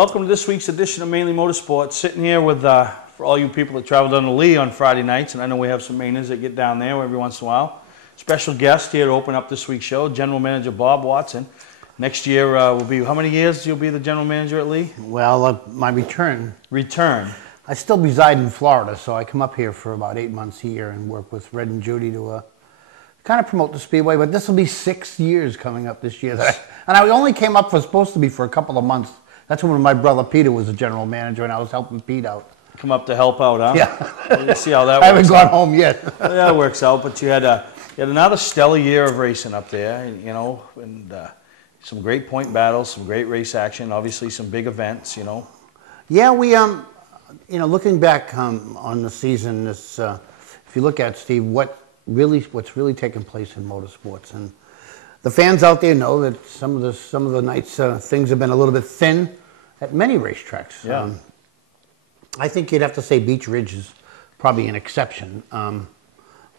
Welcome to this week's edition of Mainely Motorsports. Sitting here with, for all you people that travel down to Lee on Friday nights, and I know we have some Mainers that get down there every once in a while. Special guest here to open up this week's show, General Manager Bob Watson. Next year will be, how many years you'll be the General Manager at Lee? Well, my return. I still reside in Florida, so I come up here for about 8 months a year and work with Red and Judy to kind of promote the Speedway, but this will be 6 years coming up this year. And I only came up supposed to be for a couple of months. That's when my brother Peter was the general manager and I was helping Pete out. Come up to help out, huh? Yeah. We'll see how that works. I haven't gone home yet. That works out, but you had another stellar year of racing up there, you know, and some great point battles, some great race action, obviously some big events, you know. Yeah, we, you know, looking back on the season, this, if you look at, Steve, what's really taken place in motorsports, and the fans out there know that some of the nights things have been a little bit thin at many racetracks. Yeah. I think you'd have to say Beach Ridge is probably an exception.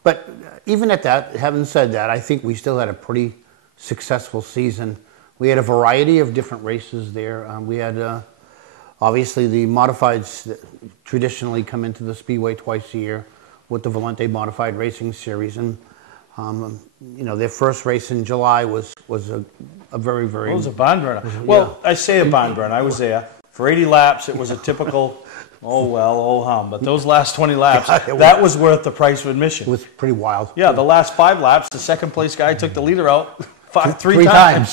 But even at that, having said that, I think we still had a pretty successful season. We had a variety of different races there. We had obviously the modifieds that traditionally come into the Speedway twice a year with the Volante Modified Racing Series, and you know, their first race in July was a very Well, it was a barn burner. Well, yeah. I say a barn burner. I was there for 80 laps. It was a typical, oh hum. But those last 20 laps, that was worth the price of admission. It was pretty wild. Yeah, the last 5 laps, the second place guy took the leader out three times.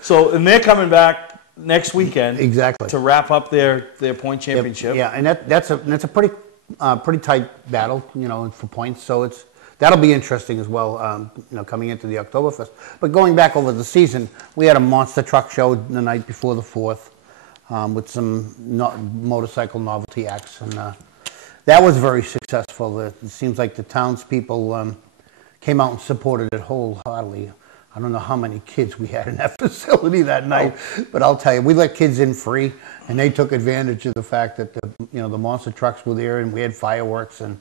So and they're coming back next weekend. Exactly. To wrap up their point championship. Yeah, and that's a pretty tight battle, you know, for points. So that'll be interesting as well, you know, coming into the Oktoberfest. But going back over the season, we had a monster truck show the night before the 4th with some motorcycle novelty acts, and that was very successful. It seems like the townspeople came out and supported it wholeheartedly. I don't know how many kids we had in that facility that night, but I'll tell you, we let kids in free, and they took advantage of the fact that the monster trucks were there, and we had fireworks, and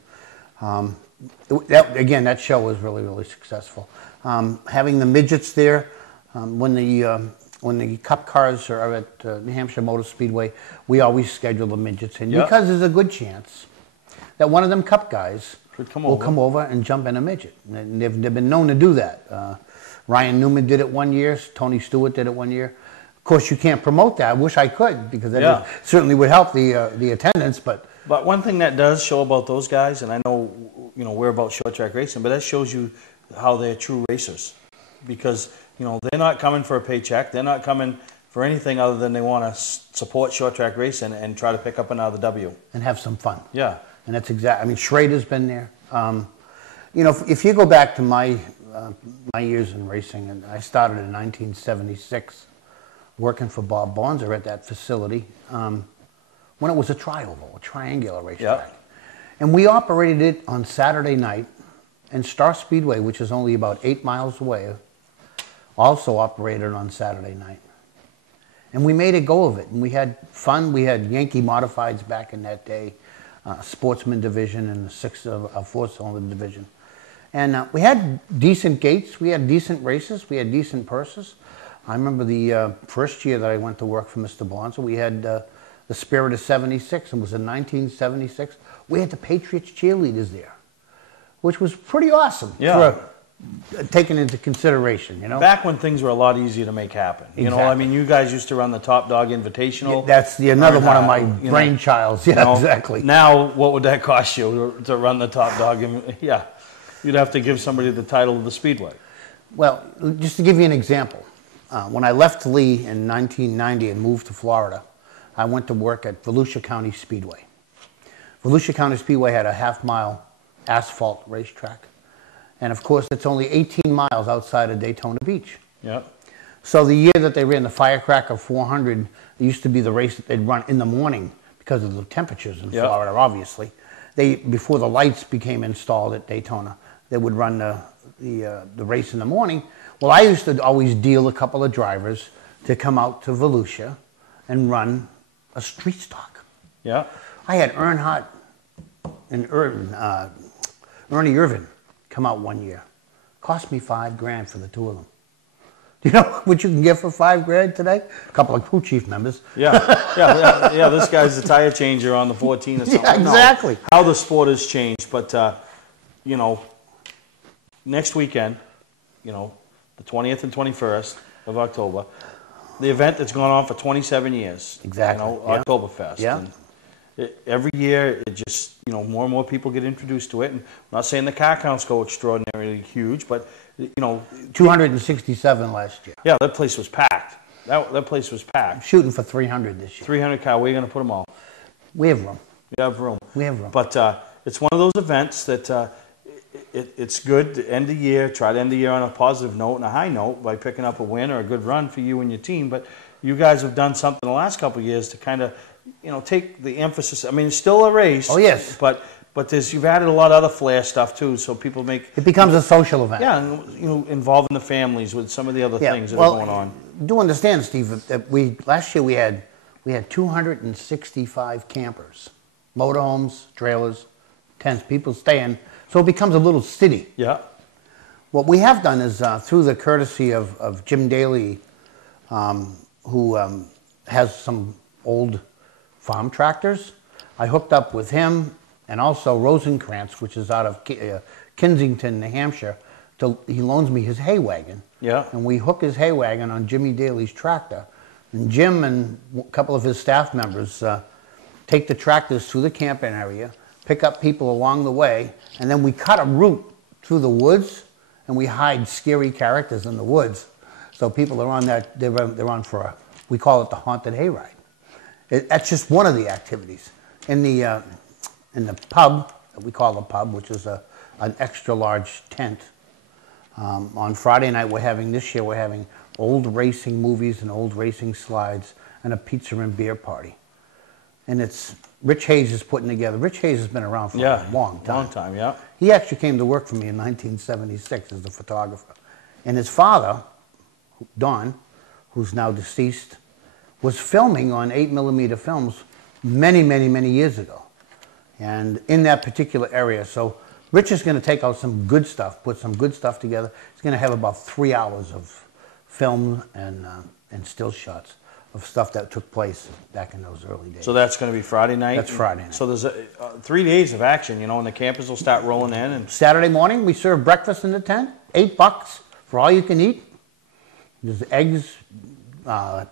that show was really successful. Having the midgets there, when the Cup cars are at New Hampshire Motor Speedway, we always schedule the midgets in because there's a good chance that one of them Cup guys will come over and jump in a midget. And they've been known to do that. Ryan Newman did it one year. Tony Stewart did it one year. Of course, you can't promote that. I wish I could, because that certainly would help the attendance. But one thing that does show about those guys, and I know, you know, we're about short track racing, but that shows you how they're true racers, because, you know, they're not coming for a paycheck. They're not coming for anything other than they want to support short track racing and try to pick up another W and have some fun. Yeah, and that's exactly. I mean, Schrader's been there. You know, if you go back to my years in racing, and I started in 1976 working for Bob Bonzer at that facility when it was a tri-oval, a triangular racetrack. And we operated it on Saturday night, and Star Speedway, which is only about 8 miles away, also operated on Saturday night. And we made a go of it, and we had fun. We had Yankee Modifieds back in that day, Sportsman division, and a 4-cylinder division. And we had decent gates, we had decent races, we had decent purses. I remember the first year that I went to work for Mr. Bonza, we had the Spirit of 76, and it was in 1976. We had the Patriots cheerleaders there, which was pretty awesome. Yeah. Taken into consideration, you know. Back when things were a lot easier to make happen. You know, I mean, you guys used to run the Top Dog Invitational. Yeah, that's another one of my brainchilds. Yeah, you know, exactly. Now, what would that cost you to run the Top Dog? Yeah. You'd have to give somebody the title of the Speedway. Well, just to give you an example, when I left Lee in 1990 and moved to Florida, I went to work at Volusia County Speedway. Volusia County Speedway had a half-mile asphalt racetrack. And of course, it's only 18 miles outside of Daytona Beach. Yep. So the year that they ran the Firecracker 400, it used to be the race that they'd run in the morning because of the temperatures in Florida, obviously. Before the lights became installed at Daytona, they would run the race in the morning. Well, I used to always deal a couple of drivers to come out to Volusia and run a street stock. Yeah. I had Earnhardt and Ernie Irvin come out one year. Cost me $5 grand for the two of them. Do you know what you can get for $5 today? A couple of crew chief members. Yeah. This guy's the tire changer on the 14 or something. Yeah, exactly. No, how the sport has changed, but you know, next weekend, you know, the 20th and 21st of October, the event that's gone on for 27 years. Exactly. You know, Oktoberfest. Yeah. And every year, it just, you know, more and more people get introduced to it. And I'm not saying the car counts go extraordinarily huge, but, you know. 267 last year. Yeah, that place was packed. That place was packed. Shooting for 300 this year. 300 car, where are you going to put them all? We have room. We have room. We have room. But it's one of those events that it's good to end the year, try to end the year on a positive note and a high note by picking up a win or a good run for you and your team. But you guys have done something the last couple of years to kind of, you know, take the emphasis. I mean, it's still a race. Oh, yes. But you've added a lot of other flair stuff too, so people make It becomes a social event. Yeah, and, you know, involving the families with some of the other things that are going on. Do understand, Steve, that last year we had 265 campers, motorhomes, trailers, tents, people staying. So it becomes a little city. Yeah. What we have done is through the courtesy of Jim Daly, who has some old farm tractors. I hooked up with him and also Rosenkrantz, which is out of Kensington, New Hampshire. He loans me his hay wagon. Yeah. And we hook his hay wagon on Jimmy Daly's tractor. And Jim and a couple of his staff members take the tractors through the camping area, pick up people along the way, and then we cut a route through the woods, and we hide scary characters in the woods. So people are on that, they're on for we call it the haunted hayride. That's just one of the activities. In the pub, that we call the pub, which is an extra large tent, on Friday night this year we're having old racing movies and old racing slides and a pizza and beer party. And it's Rich Hayes is putting together. Rich Hayes has been around for a long time. Long time, yeah. He actually came to work for me in 1976 as a photographer. And his father, Don, who's now deceased, was filming on 8mm films many, many, many years ago. And in that particular area. So Rich is going to take out some good stuff, put some good stuff together. He's going to have about 3 hours of film and still shots of stuff that took place back in those early days. So that's going to be Friday night? That's Friday night. So there's 3 days of action, you know, and the campers will start rolling in. And Saturday morning, we serve breakfast in the tent, $8 for all you can eat. There's eggs,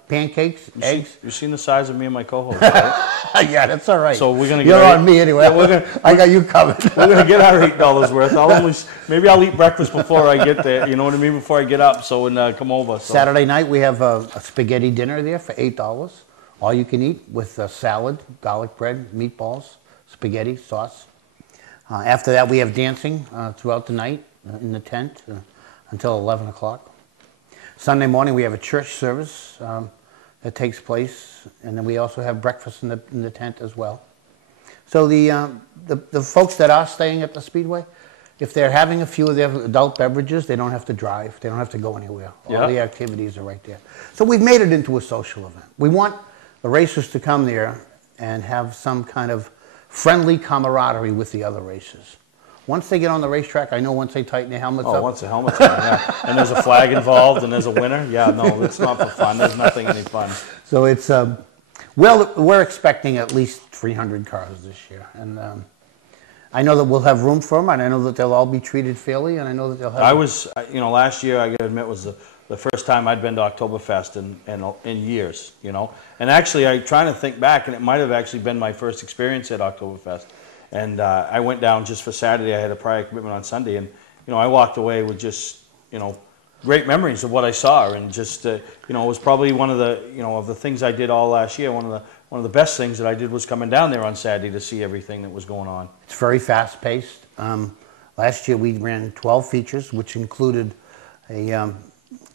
pancakes, eggs. You've seen the size of me and my co-host, right? Yeah, that's all right. So we're gonna You're on me anyway. Yeah, I got you covered. We're gonna get our $8 worth. Maybe I'll eat breakfast before I get there. You know what I mean? Before I get up, so and come over. So. Saturday night we have a spaghetti dinner there for $8, all you can eat with salad, garlic bread, meatballs, spaghetti sauce. After that we have dancing throughout the night in the tent until 11 o'clock. Sunday morning we have a church service that takes place, and then we also have breakfast in the tent as well. So the folks that are staying at the Speedway, if they're having a few of their adult beverages, they don't have to drive. They don't have to go anywhere. All the activities are right there. So we've made it into a social event. We want the racers to come there and have some kind of friendly camaraderie with the other racers. Once they get on the racetrack, I know once they tighten their helmets up. Once the helmet's on, yeah. And there's a flag involved and there's a winner. Yeah, no, it's not for fun. There's nothing any fun. So it's, well, we're expecting at least 300 cars this year. And I know that we'll have room for them, and I know that they'll all be treated fairly, and I know that they'll have... you know, last year, I gotta admit, was the first time I'd been to Oktoberfest in years, you know. And actually, I'm trying to think back, and it might have actually been my first experience at Oktoberfest. And I went down just for Saturday. I had a prior commitment on Sunday, and you know, I walked away with just, you know, great memories of what I saw, and just you know, it was probably one of the, you know, of the things I did all last year. One of the best things that I did was coming down there on Saturday to see everything that was going on. It's very fast paced. Last year we ran 12 features, which included a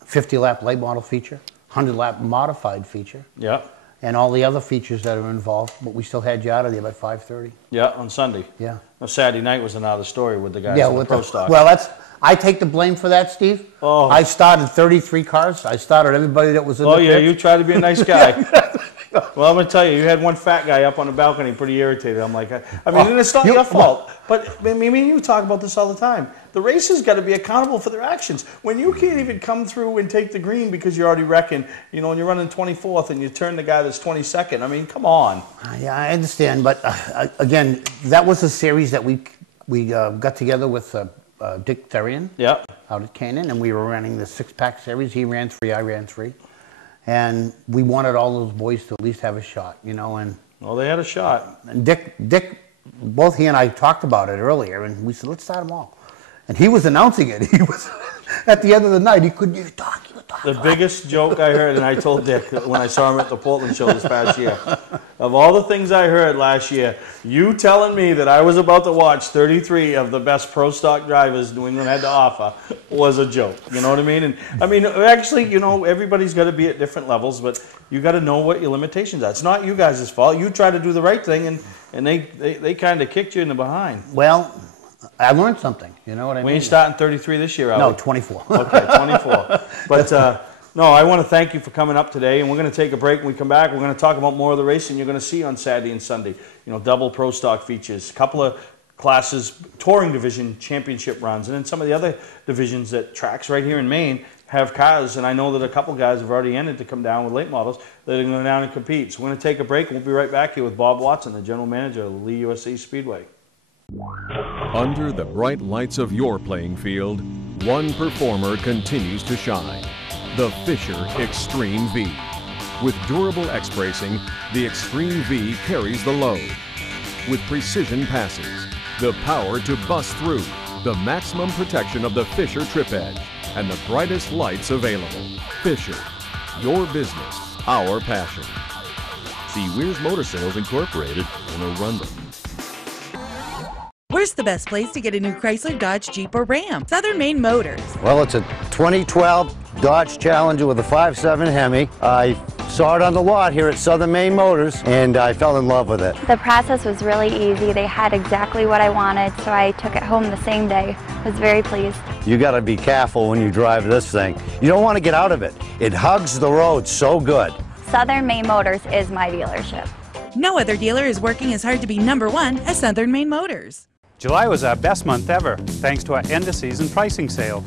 50-lap late model feature, 100-lap modified feature. Yeah. And all the other features that are involved, but we still had you out of there by 5:30. Yeah, on Sunday. Yeah. Well, Saturday night was another story with the guys in the Pro Stock. Well, I take the blame for that, Steve. Oh. I started 33 cars. I started everybody that was in the pit. You try to be a nice guy. Well, I'm going to tell you, you had one fat guy up on the balcony pretty irritated. I'm like, I mean, and it's not your fault. But I mean, you talk about this all the time. The racers got to be accountable for their actions. When you can't even come through and take the green because you're already wrecking, you know, and you're running 24th and you turn the guy that's 22nd. I mean, come on. Yeah, I understand. But again, that was a series that we got together with Dick Therian out at Canaan, and we were running the 6-pack series. He ran 3, I ran 3. And we wanted all those boys to at least have a shot, you know. And well, they had a shot. And Dick, both he and I talked about it earlier, and we said, let's start them all. And he was announcing it. He was at the end of the night. He couldn't even talk. He would talk. The biggest joke I heard, and I told Dick when I saw him at the Portland show this past year, of all the things I heard last year, you telling me that I was about to watch 33 of the best pro stock drivers New England had to offer was a joke. You know what I mean? And I mean, actually, you know, everybody's got to be at different levels, but you got to know what your limitations are. It's not you guys' fault. You try to do the right thing, and they kind of kicked you in the behind. Well, I learned something, you know what I mean? When you starting 33 this year, No, 24. Okay, 24. But no, I want to thank you for coming up today, and we're going to take a break. When we come back, we're going to talk about more of the racing you're going to see on Saturday and Sunday. You know, double pro stock features, a couple of classes, touring division championship runs, and then some of the other divisions that tracks right here in Maine have cars, and I know that a couple guys have already entered to come down with late models that are going to go down and compete. So we're going to take a break, and we'll be right back here with Bob Watson, the general manager of the Lee USA Speedway. Under the bright lights of your playing field, one performer continues to shine. The Fisher Extreme V. With durable X-bracing, the Extreme V carries the load. With precision passes, the power to bust through, the maximum protection of the Fisher Trip Edge, and the brightest lights available. Fisher, your business, our passion. See Weir's Motor Sales Incorporated in Arundel. Where's the best place to get a new Chrysler, Dodge, Jeep, or Ram? Southern Maine Motors. Well, it's a 2012 Dodge Challenger with a 5.7 Hemi. I saw it on the lot here at Southern Maine Motors, and I fell in love with it. The process was really easy. They had exactly what I wanted, so I took it home the same day. I was very pleased. You got to be careful when you drive this thing. You don't want to get out of it. It hugs the road so good. Southern Maine Motors is my dealership. No other dealer is working as hard to be #1 as Southern Maine Motors. July was our best month ever, thanks to our end-of-season pricing sale.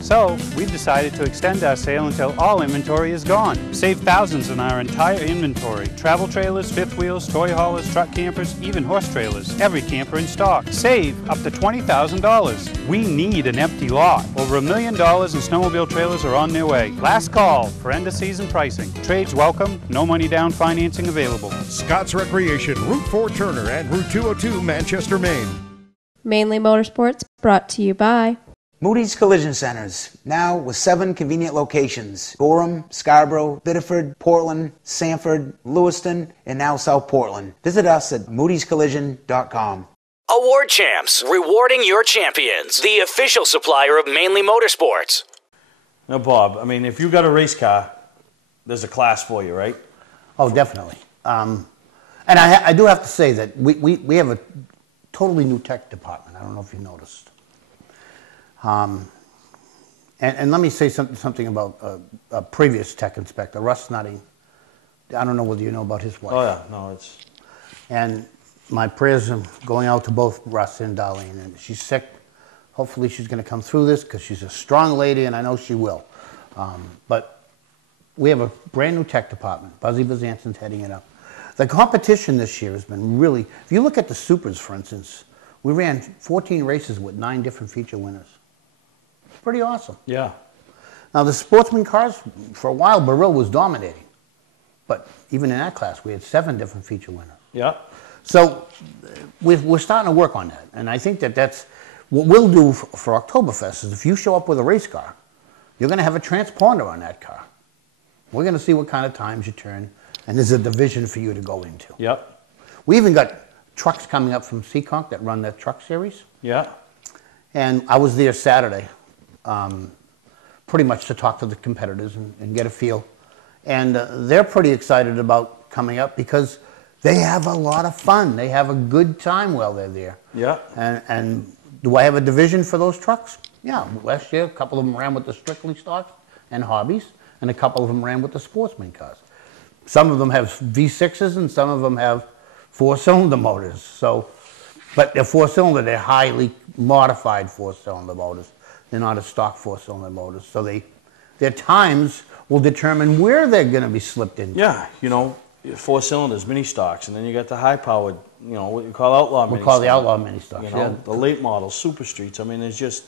So, we've decided to extend our sale until all inventory is gone. Save thousands on our entire inventory. Travel trailers, fifth wheels, toy haulers, truck campers, even horse trailers. Every camper in stock. Save up to $20,000. We need an empty lot. Over $1 million in snowmobile trailers are on their way. Last call for end-of-season pricing. Trades welcome, no money down financing available. Scott's Recreation, Route 4 Turner and Route 202 Manchester, Maine. Mainly Motorsports, brought to you by Moody's Collision Centers, now with 7 convenient locations: Gorham, Scarborough, Biddeford, Portland, Sanford, Lewiston, and now South Portland. Visit us at moodyscollision.com. Award Champs, rewarding your champions. The official supplier of Mainely Motorsports. Now, Bob, I mean, if you got a race car, there's a class for you, right? Oh, definitely. And I do have to say that we have a totally new tech department. I don't know if you noticed. And let me say something about a previous tech inspector, Russ Nutting. I don't know whether you know about his wife. Oh, yeah. No, it's... And my prayers are going out to both Russ and Darlene. And she's sick. Hopefully she's going to come through this because she's a strong lady, and I know she will. But we have a brand new tech department. Buzzy Bazantin's heading it up. The competition this year has been really, if you look at the Supers, for instance, we ran 14 races with 9 different feature winners. It's pretty awesome. Yeah. Now, the sportsman cars, for a while, Burrill was dominating. But even in that class, we had 7 different feature winners. Yeah. So we're starting to work on that. And I think that's what we'll do for Oktoberfest is if you show up with a race car, you're going to have a transponder on that car. We're going to see what kind of times you turn. And there's a division for you to go into. Yep. We even got trucks coming up from Seekonk that run that truck series. Yeah. And I was there Saturday, pretty much to talk to the competitors and get a feel. And they're pretty excited about coming up because they have a lot of fun. They have a good time while they're there. Yeah. And do I have a division for those trucks? Yeah. Last year, a couple of them ran with the strictly stocks and hobbies, and a couple of them ran with the sportsman cars. Some of them have V6s and some of them have 4-cylinder motors. So, but they're 4-cylinder, they're highly modified 4-cylinder motors. They're not a stock 4-cylinder motors. So their times will determine where they're going to be slipped into. Yeah, you know, 4 cylinders, mini stocks, and then you got the high powered, you know, what you call outlaw mini stocks. We call the outlaw mini stocks, you know, the late models, super streets. I mean, it's just.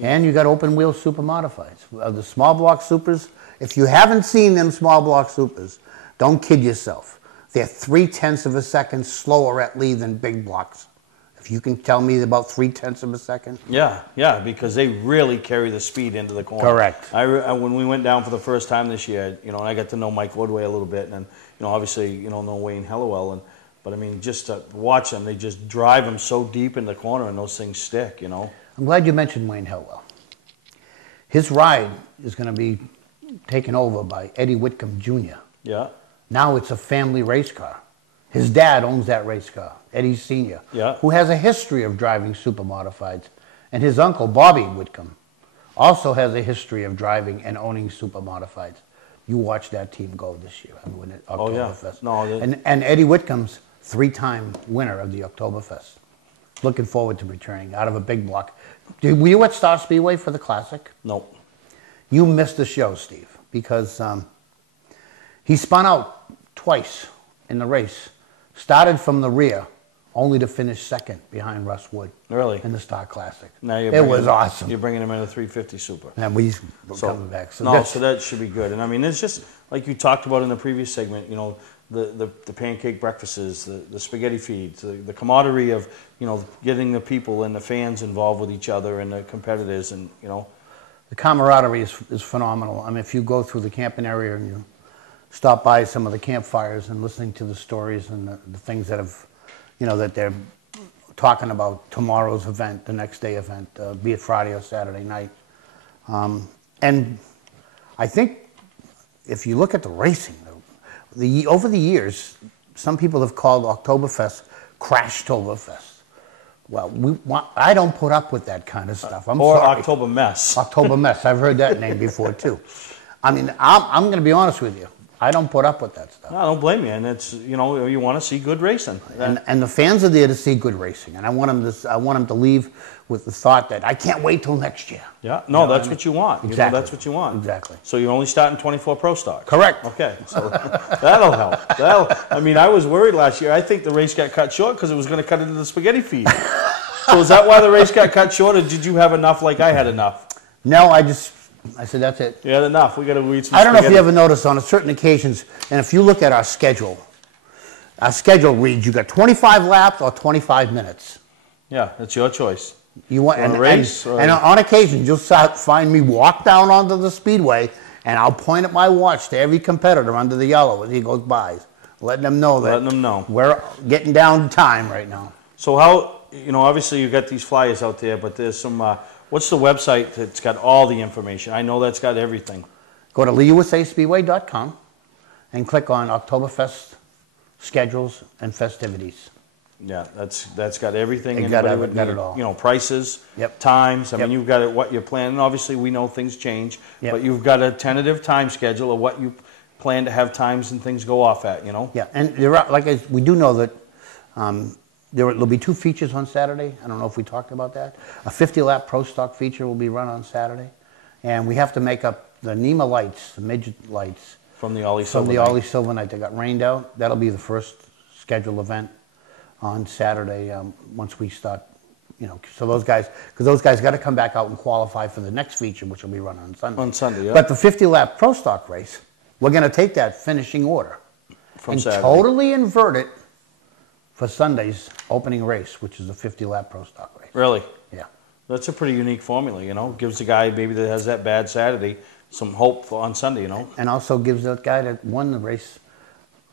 And you got open wheel super modifieds. The small block supers, if you haven't seen them small block supers, don't kid yourself. They're 0.3 of a second slower at lead than big blocks. If you can tell me about 0.3 of a second. Yeah, because they really carry the speed into the corner. Correct. When we went down for the first time this year, you know, and I got to know Mike Woodway a little bit, and you know, obviously, you know Wayne Helliwell, but I mean, just to watch them, they just drive them so deep in the corner, and those things stick, you know. I'm glad you mentioned Wayne Helliwell. His ride is going to be taken over by Eddie Whitcomb Jr. Yeah. Now it's a family race car. His dad owns that race car, Eddie Sr., who has a history of driving super modifieds. And his uncle, Bobby Whitcomb, also has a history of driving and owning super modifieds. You watch that team go this year. I mean, at Oktoberfest. Oh, yeah. No, and Eddie Whitcomb's 3-time winner of the Oktoberfest. Looking forward to returning out of a big block. Were you at Star Speedway for the Classic? No. You missed the show, Steve, because he spun out twice in the race. Started from the rear, only to finish second behind Russ Wood. Really? In the Star Classic. Now it was awesome. You're bringing him in a 350 Super. And we're coming back. So that should be good. And I mean, it's just like you talked about in the previous segment, you know, the pancake breakfasts, the spaghetti feeds, the camaraderie of, you know, getting the people and the fans involved with each other and the competitors, and, you know. The camaraderie is phenomenal. I mean, if you go through the camping area and you stop by some of the campfires and listening to the stories and the things that have, you know, that they're talking about tomorrow's event, the next day event, be it Friday or Saturday night. And I think if you look at the racing, over the years, some people have called Oktoberfest Crashtoberfest. Well, I don't put up with that kind of stuff. I'm or sorry. October Mess. October Mess. I've heard that name before too. I mean, I'm going to be honest with you. I don't put up with that stuff. No, I don't blame you. And it's, you know, you want to see good racing. And the fans are there to see good racing. And I want them to leave with the thought that I can't wait till next year. Yeah. No, that's what you want. Exactly. You know, that's what you want. Exactly. So you're only starting 24 Pro Stocks. Correct. Okay. So that'll help. I mean, I was worried last year. I think the race got cut short because it was going to cut into the spaghetti feed. So is that why the race got cut short, or did you have enough like I had enough? No, I said, that's it. You had enough. We got to eat some I don't know if spaghetti. you ever noticed on certain occasions, and if you look at our schedule reads you got 25 laps or 25 minutes. Yeah, it's your choice. You want a race? And on occasion, you'll find me walk down onto the speedway, and I'll point at my watch to every competitor under the yellow as he goes by, letting them know we're getting down to time right now. So how, you know, obviously you've got these flyers out there, but there's some, what's the website that's got all the information? I know that's got everything. Go to leeusaspeedway.com and click on Oktoberfest schedules and festivities. Yeah, that's got everything. It got it all. You know, prices, times. I mean, you've got what you're planning. Obviously, we know things change, but you've got a tentative time schedule of what you plan to have times and things go off at, you know? Yeah, and there are, we do know that there'll be 2 features on Saturday. I don't know if we talked about that. A 50-lap Pro Stock feature will be run on Saturday. And we have to make up the NEMA lights, the midget lights. From the Ollie Silver night that got rained out. That'll be the first scheduled event on Saturday once we start, you know, so those guys got to come back out and qualify for the next feature, which will be run on Sunday. On Sunday, yeah. But the 50-lap Pro Stock race, we're going to take that finishing order from and Saturday. Totally invert it for Sunday's opening race, which is a 50-lap Pro Stock race. Really? Yeah. That's a pretty unique formula, you know. Gives the guy maybe that has that bad Saturday some hope on Sunday, you know. And also gives that guy that won the race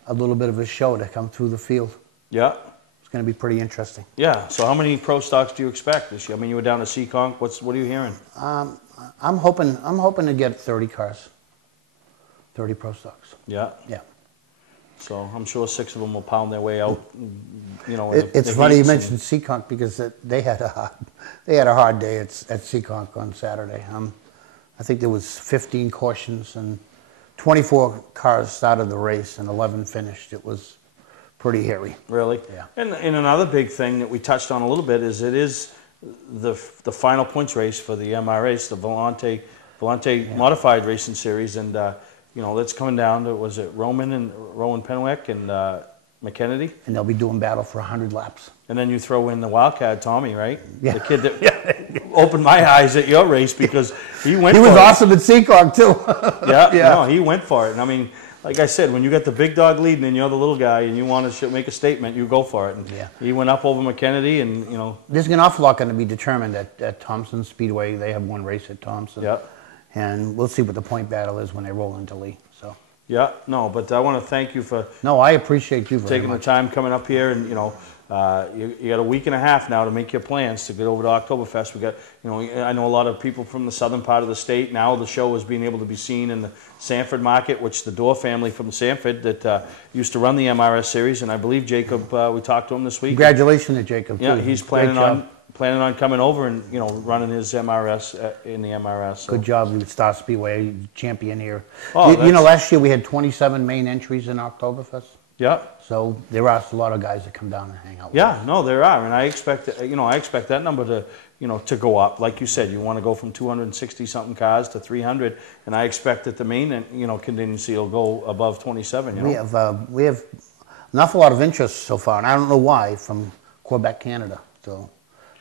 a little bit of a show to come through the field. Yeah. It's going to be pretty interesting. Yeah. So how many Pro Stocks do you expect this year? I mean, you were down to COMC. What are you hearing? I'm hoping to get 30 cars, 30 Pro Stocks. Yeah. Yeah. So I'm sure 6 of them will pound their way out. You know, it's funny you mentioned COMC because they had a hard day at COMC on Saturday. I think there was 15 cautions and 24 cars started the race and 11 finished. It was pretty hairy. Really? Yeah. And another big thing that we touched on a little bit is it is the final points race for the MRAs, the Volante Modified Racing Series, and you know, that's coming down to, was it Rowan Penwick and McKennedy? And they'll be doing battle for 100 laps. And then you throw in the Wildcat Tommy, right? Yeah. The kid that opened my eyes at your race because he went He for was it. awesome at Seacock, too. Yeah, Yeah. no, he went for it. And I mean, like I said, when you got the big dog leading and you're the little guy and you want to make a statement, you go for it. And Yeah. he went up over McKennedy and, you know. There's an awful lot going to be determined at Thompson Speedway. They have one race at Thompson. Yeah. And we'll see what the point battle is when they roll into Lee. So. Yeah, no, but I want to thank you for No, I appreciate you very taking much. the time coming up here, and you know, you got a week and a half now to make your plans to get over to Oktoberfest. We got, you know, I know a lot of people from the southern part of the state. Now the show is being able to be seen in the Sanford market, which the Dorr family from Sanford that used to run the MRS series, and I believe Jacob, we talked to him this week. Congratulations to Jacob. Yeah, too. he's Great job. planning on coming over and, you know, running his MRS in the MRS. So. Good job with Star Speedway, champion here. Oh, you know, last year we had 27 main entries in Oktoberfest. Yeah. So there are a lot of guys that come down and hang out with Yeah, us. no, there are, and I expect that number to, you know, to go up. Like you said, you want to go from 260 something cars to 300, and I expect that the main, you know, contingency will go above 27. You know? We have an awful lot of interest so far, and I don't know why, from Quebec, Canada. So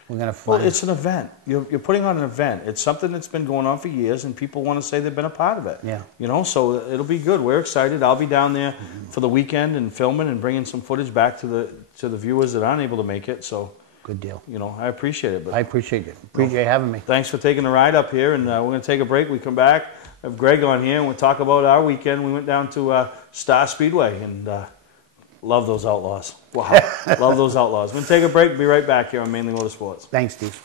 we're going to find. Well, it's an event. You're putting on an event. It's something that's been going on for years, and people want to say they've been a part of it. Yeah. You know, so it'll be good. We're excited. I'll be down there for the weekend and filming and bringing some footage back to the viewers that aren't able to make it. So. Good deal. You know, I appreciate it. But I appreciate it. Appreciate having me. Thanks for taking the ride up here, and we're going to take a break. We come back, have Greg on here, and we'll talk about our weekend. We went down to Star Speedway, and love those Outlaws. Wow, love those Outlaws. We're going to take a break. Be right back here on Mainly Motorsports. Thanks, Steve.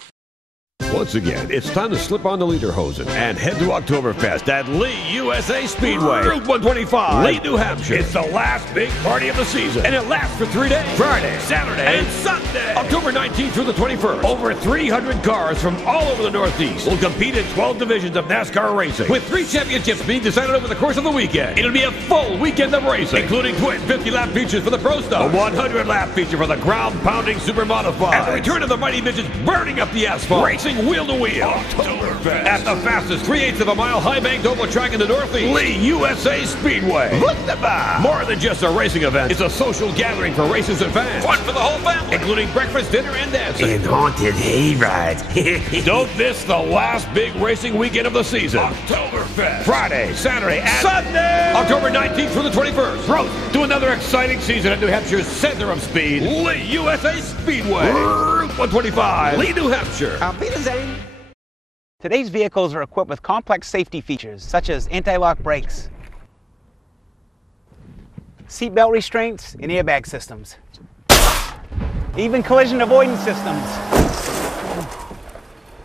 Once again, it's time to slip on the lederhosen and head to Oktoberfest at Lee USA Speedway, Route 125, Lee, New Hampshire. It's the last big party of the season, and it lasts for 3 days: Friday, Saturday, and Sunday. October 19th through the 21st. Over 300 cars from all over the Northeast will compete in 12 divisions of NASCAR racing, with 3 championships being decided over the course of the weekend. It'll be a full weekend of racing, including twin 50-lap features for the Pro Stock, a 100-lap feature for the ground-pounding Super Modified, and the return of the mighty midgets burning up the asphalt, racing wheel to wheel. Oktoberfest at the fastest 3/8 of a mile high-banked oval track in the Northeast, Lee USA Speedway. More than just a racing event, it's a social gathering for racers and fans. Fun for the whole family, including breakfast, dinner, and dancing. And haunted hayrides. Don't miss the last big racing weekend of the season. Oktoberfest. Friday, Saturday, and Sunday. October 19th through the 21st. Road to another exciting season at New Hampshire's center of speed, Lee USA Speedway. Route 125, Lee, New Hampshire. Today's vehicles are equipped with complex safety features such as anti-lock brakes, seatbelt restraints, and airbag systems. Even collision avoidance systems.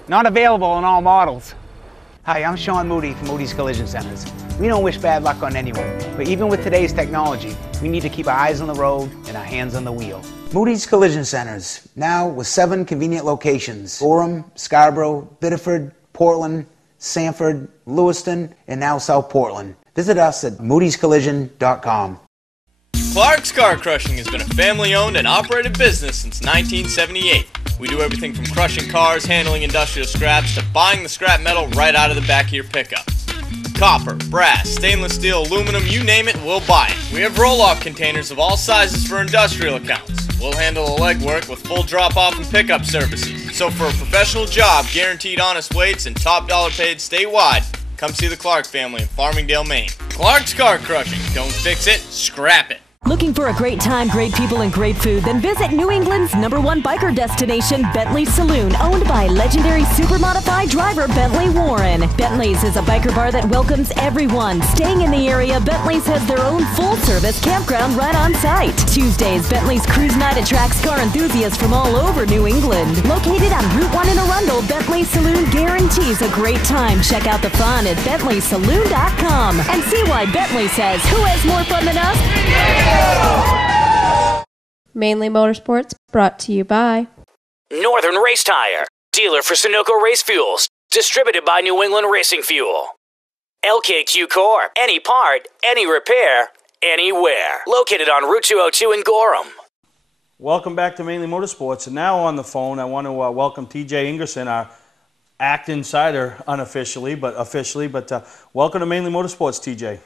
Not available in all models. Hi, I'm Sean Moody from Moody's Collision Centers. We don't wish bad luck on anyone, but even with today's technology, we need to keep our eyes on the road and our hands on the wheel. Moody's Collision Centers, now with 7 convenient locations: Gorham, Scarborough, Biddeford, Portland, Sanford, Lewiston, and now South Portland. Visit us at moodyscollision.com. Clark's Car Crushing has been a family-owned and operated business since 1978. We do everything from crushing cars, handling industrial scraps, to buying the scrap metal right out of the back of your pickup. Copper, brass, stainless steel, aluminum, you name it, we'll buy it. We have roll-off containers of all sizes for industrial accounts. We'll handle the legwork with full drop-off and pickup services. So for a professional job, guaranteed honest weights, and top dollar paid statewide, come see the Clark family in Farmingdale, Maine. Clark's Car Crushing. Don't fix it, scrap it. Looking for a great time, great people, and great food? Then visit New England's #1 biker destination, Bentley's Saloon, owned by legendary super modified driver Bentley Warren. Bentley's is a biker bar that welcomes everyone. Staying in the area, Bentley's has their own full-service campground right on site. Tuesdays, Bentley's Cruise Night attracts car enthusiasts from all over New England. Located on Route 1 in Arundel, Bentley's Saloon guarantees a great time. Check out the fun at BentleySaloon.com and see why Bentley says, who has more fun than us? Mainly Motorsports, brought to you by Northern Race Tire, dealer for Sunoco Race Fuels, distributed by New England Racing Fuel. LKQ Core. Any part, any repair, anywhere. Located on Route 202 in Gorham. Welcome back to Mainly Motorsports. And now on the phone, I want to welcome TJ Ingerson, our ACT Insider, unofficially, but officially. But welcome to Mainly Motorsports, TJ.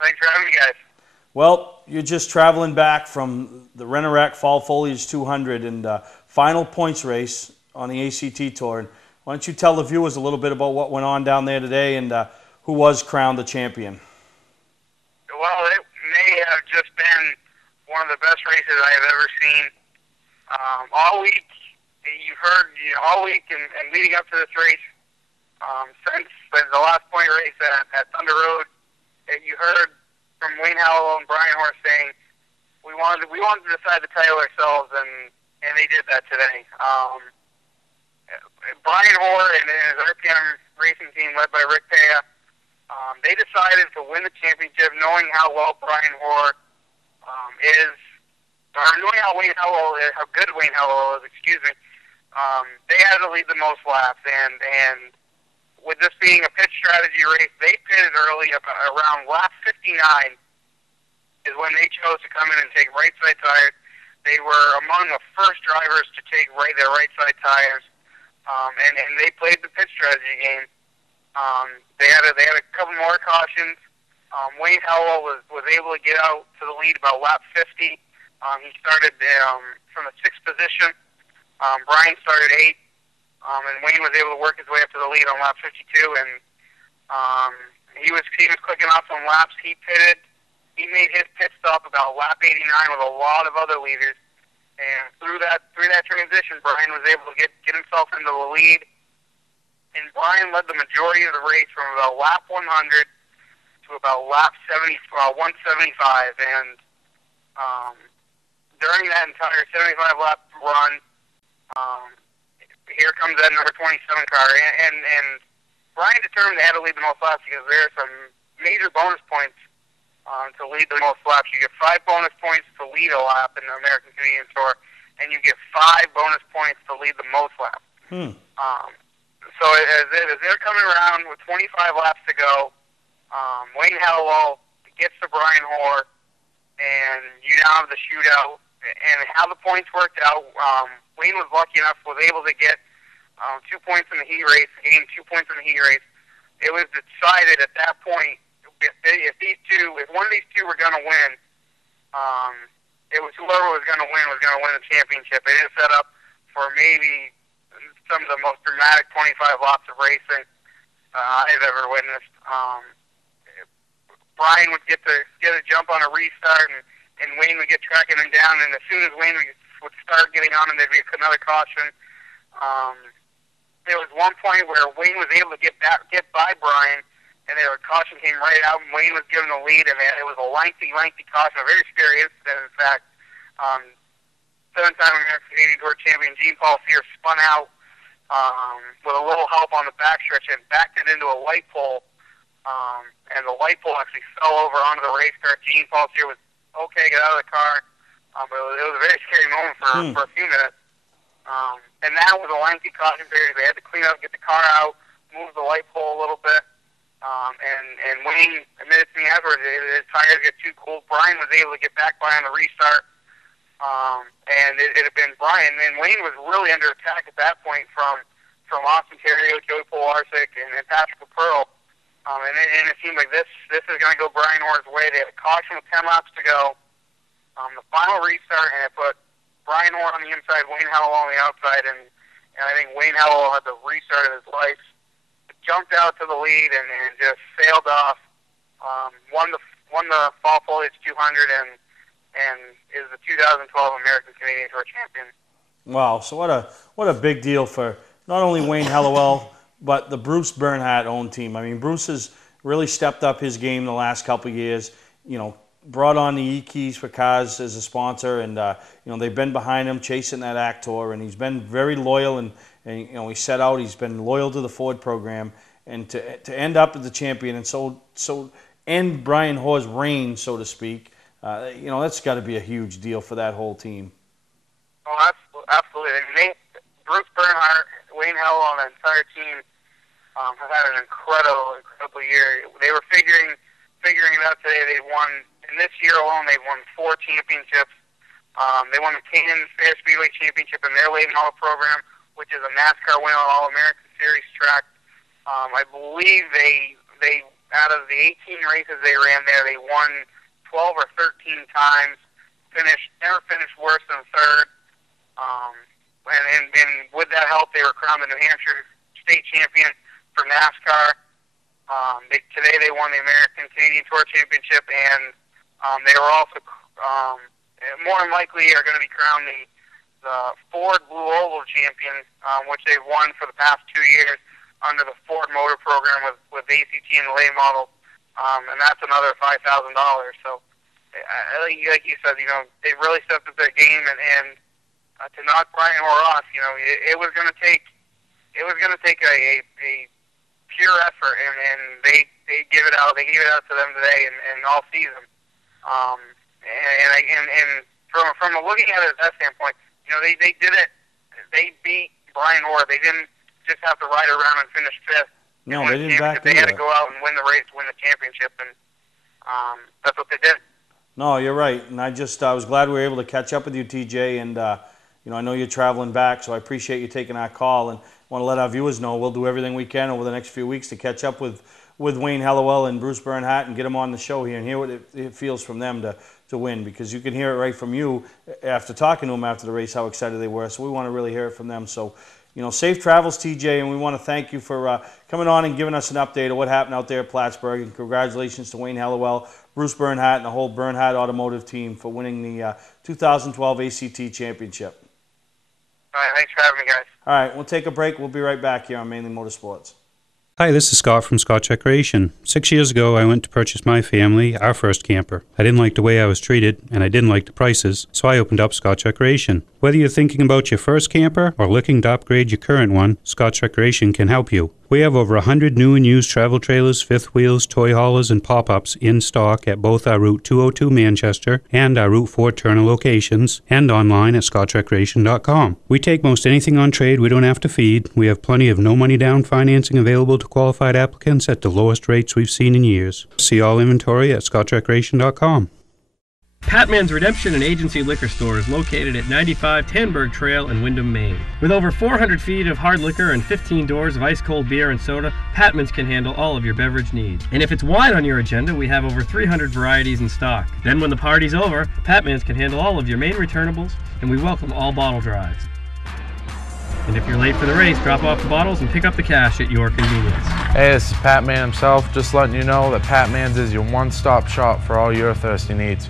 Thanks for having me, guys. Well, you're just traveling back from the Rent-A-Wreck Fall Foliage 200 and final points race on the ACT Tour. And why don't you tell the viewers a little bit about what went on down there today and who was crowned the champion? Well, it may have just been one of the best races I have ever seen. All week, you've heard all week and leading up to this race, since the last point race at Thunder Road, you heard from Wayne Helliwell and Brian Horse saying we wanted to decide the title ourselves, and they did that today. Brian Hoare and his RPM racing team, led by Rick Pea, they decided to win the championship, knowing how well Brian Hoare is, or knowing how how good Wayne Helliwell is. Excuse me. They had to lead the most laps, and with this being a pit strategy race, they pitted early around lap 59 is when they chose to come in and take right side tires. They were among the first drivers to take their right side tires, and they played the pit strategy game. They had a couple more cautions. Wayne Helliwell was able to get out to the lead about lap 50. He started from the 6th position. Brian started 8. And Wayne was able to work his way up to the lead on lap 52, and he was clicking off some laps. He pitted. He made his pit stop about lap 89 with a lot of other leaders, and through that transition, Brian was able to get himself into the lead. And Brian led the majority of the race from about lap 100 to about lap 175, and during that entire 75 lap run. Here comes that number 27 car, and Brian determined they had to lead the most laps because there are some major bonus points to lead the most laps. You get 5 bonus points to lead a lap in the American Canadian Tour, and you get 5 bonus points to lead the most laps. So as they're coming around with 25 laps to go, Wayne Helliwell gets to Brian Hoare, and you now have the shootout. And how the points worked out, Wayne was lucky enough, was able to get 2 points in the heat race, gained 2 points in the heat race. It was decided at that point, if one of these two were going to win, it was whoever was going to win the championship. It is set up for maybe some of the most dramatic 25 laps of racing I've ever witnessed. Brian would get a jump on a restart, and Wayne would get tracking him down, and as soon as Wayne would start getting on him, there'd be another caution. There was one point where Wayne was able to get by Brian, and a caution came right out, and Wayne was given the lead, and it was a lengthy caution, a very scary incident, in fact. 7-time American Canadian Tour champion Gene Paul Sear spun out with a little help on the backstretch and backed it into a light pole, and the light pole actually fell over onto the race car. Gene Paul Sear was okay, get out of the car, but it was a very scary moment for a few minutes. And that was a lengthy caution period. They had to clean up, get the car out, move the light pole a little bit, and Wayne admitted to me afterwards his tires get too cold. Brian was able to get back by on the restart, and it had been Brian. And Wayne was really under attack at that point from Austin Terrio, Joey Polarczyk, and Patrick Pearl. And it seemed like this is going to go Brian Hoare's way. They had a caution with 10 laps to go. The final restart, and it put Brian Hoare on the inside, Wayne Helliwell on the outside, and I think Wayne Helliwell had the restart of his life. Jumped out to the lead and just sailed off. Won the Fall Foliage 200 and is the 2012 American Canadian Tour champion. Wow! So what a big deal for not only Wayne Helliwell, but the Bruce Bernhardt owned team. I mean, Bruce has really stepped up his game the last couple of years. You know, brought on the E-Keys for cars as a sponsor, and they've been behind him chasing that ACT Tour, and he's been very loyal, and he set out. He's been loyal to the Ford program, and to end up as the champion, and so end Brian Hoare's reign, so to speak. That's got to be a huge deal for that whole team. Oh, absolutely. Bruce Bernhardt, Wayne Helliwell, and the entire team have had an incredible year. They were figuring it out today. They won, in this year alone, they've won 4 championships. They won the Canyon Star Speedway Championship in their late model program, which is a NASCAR win on All-American Series track. I believe they out of the 18 races they ran there, they won 12 or 13 times. Never finished worse than third. And with that help, they were crowned the New Hampshire state champion for NASCAR. Today they won the American Canadian Tour Championship, and they were also more than likely are going to be crowned the Ford Blue Oval champion, which they've won for the past 2 years under the Ford Motor program with ACT and the late model, and that's another $5,000. So, like you said, they really stepped up their game, and to knock Brian Hoare off, it was going to take a pure effort, and they give it out. They gave it out to them today and all season. And from looking at it at that standpoint, they did it. They beat Brian Hoare. They didn't just have to ride around and finish 5th. No, they didn't back into it. They had to go out and win the race, win the championship, and that's what they did. No, you're right, and I was glad we were able to catch up with you, TJ, and I know you're traveling back, so I appreciate you taking our call, and want to let our viewers know we'll do everything we can over the next few weeks to catch up with Wayne Helliwell and Bruce Bernhardt and get them on the show here and hear what it feels from them to win, because you can hear it right from you after talking to them after the race how excited they were, so we want to really hear it from them. So, safe travels, TJ, and we want to thank you for coming on and giving us an update of what happened out there at Plattsburgh, and congratulations to Wayne Helliwell, Bruce Bernhardt, and the whole Bernhardt Automotive team for winning the 2012 ACT Championship. All right, thanks for having me, guys. All right, we'll take a break. We'll be right back here on Mainly Motorsports. Hi, this is Scott from Scott Recreation. 6 years ago, I went to purchase my family our first camper. I didn't like the way I was treated, and I didn't like the prices, so I opened up Scott Recreation. Whether you're thinking about your first camper or looking to upgrade your current one, Scott Recreation can help you. We have over 100 new and used travel trailers, fifth wheels, toy haulers, and pop-ups in stock at both our Route 202 Manchester and our Route 4 Turner locations, and online at scotchrecreation.com. We take most anything on trade we don't have to feed. We have plenty of no-money down financing available to qualified applicants at the lowest rates we've seen in years. See all inventory at scotchrecreation.com. Patman's Redemption and Agency Liquor Store is located at 95 Tanberg Trail in Windham, Maine. With over 400 feet of hard liquor and 15 doors of ice-cold beer and soda, Patman's can handle all of your beverage needs. And if it's wine on your agenda, we have over 300 varieties in stock. Then when the party's over, Patman's can handle all of your Maine returnables, and we welcome all bottle drives. And if you're late for the race, drop off the bottles and pick up the cash at your convenience. Hey, this is Pat Man himself, just letting you know that Pat Man's is your one-stop shop for all your thirsty needs.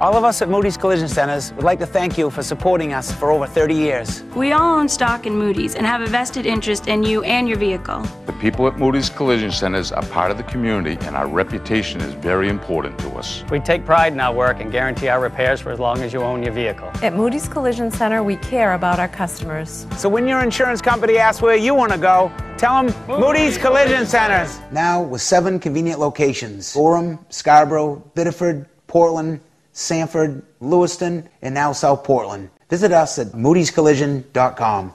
All of us at Moody's Collision Centers would like to thank you for supporting us for over 30 years. We all own stock in Moody's and have a vested interest in you and your vehicle. The people at Moody's Collision Centers are part of the community, and our reputation is very important to us. We take pride in our work and guarantee our repairs for as long as you own your vehicle. At Moody's Collision Center, we care about our customers. So when your insurance company asks where you want to go, tell them Moody's Collision Centers. Now with 7 convenient locations: Gorham, Scarborough, Biddeford, Portland, Sanford, Lewiston, and now South Portland. Visit us at moodyscollision.com.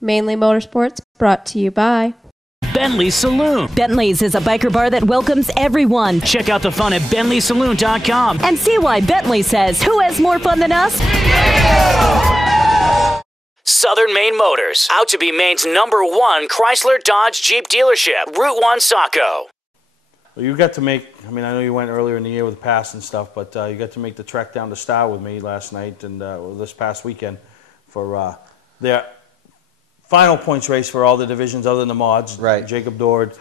Mainly Motorsports, brought to you by Bentley Saloon. Bentley's is a biker bar that welcomes everyone. Check out the fun at BentleySaloon.com. And see why Bentley says, who has more fun than us? Southern Maine Motors, out to be Maine's #1 Chrysler Dodge Jeep dealership. Route 1 Saco. Well, you got to make, I know you went earlier in the year with Pass and stuff, but you got to make the trek down to Star with me last night and this past weekend for their final points race for all the divisions other than the mods. Right. Jacob Dord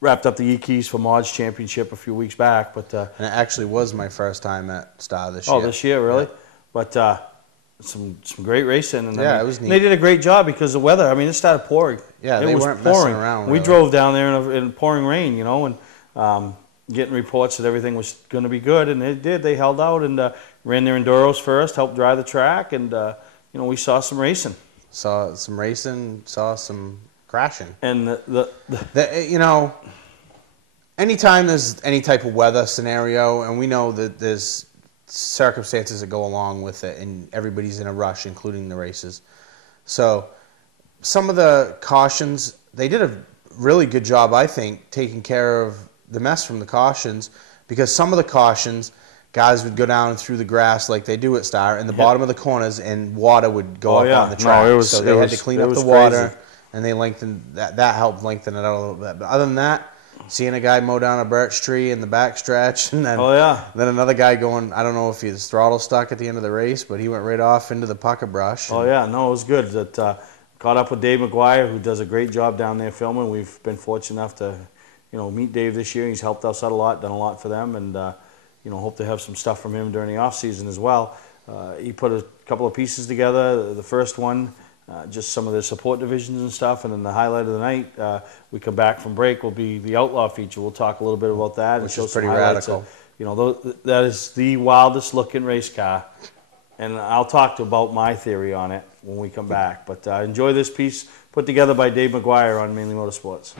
wrapped up the E-Keys for mods championship a few weeks back. But and it actually was my first time at Star this year. Oh, this year, really? Yeah. But some great racing. And yeah, it was neat. They did a great job because of the weather. It started pouring. Yeah, it was weren't pouring. Messing around. We really. drove down there in pouring rain, and getting reports that everything was going to be good, and it did. They held out and ran their enduros first, helped dry the track, and we saw some racing. Saw some racing, saw some crashing. And anytime there's any type of weather scenario, and we know that there's circumstances that go along with it, and everybody's in a rush, including the races. So some of the cautions, they did a really good job, I think, taking care of the mess from the cautions, because some of the cautions, guys would go down through the grass like they do at Star in the bottom of the corners, and water would go up on the track. So they had to clean up the water, and they lengthened that. That helped lengthen it out a little bit. But other than that, seeing a guy mow down a birch tree in the back stretch, and then then another guy going, I don't know if his throttle stuck at the end of the race, but he went right off into the pucker brush. Oh yeah, no, it was good. That caught up with Dave McGuire, who does a great job down there filming. We've been fortunate enough to, meet Dave this year. He's helped us out a lot, done a lot for them, and hope to have some stuff from him during the off season as well. He put a couple of pieces together. The first one, just some of the support divisions and stuff, and then the highlight of the night, we come back from break, will be the Outlaw feature. We'll talk a little bit about that. Which and show is pretty some highlights radical. That is the wildest looking race car, and I'll talk about my theory on it when we come back. But enjoy this piece put together by Dave McGuire on Mainly Motorsports.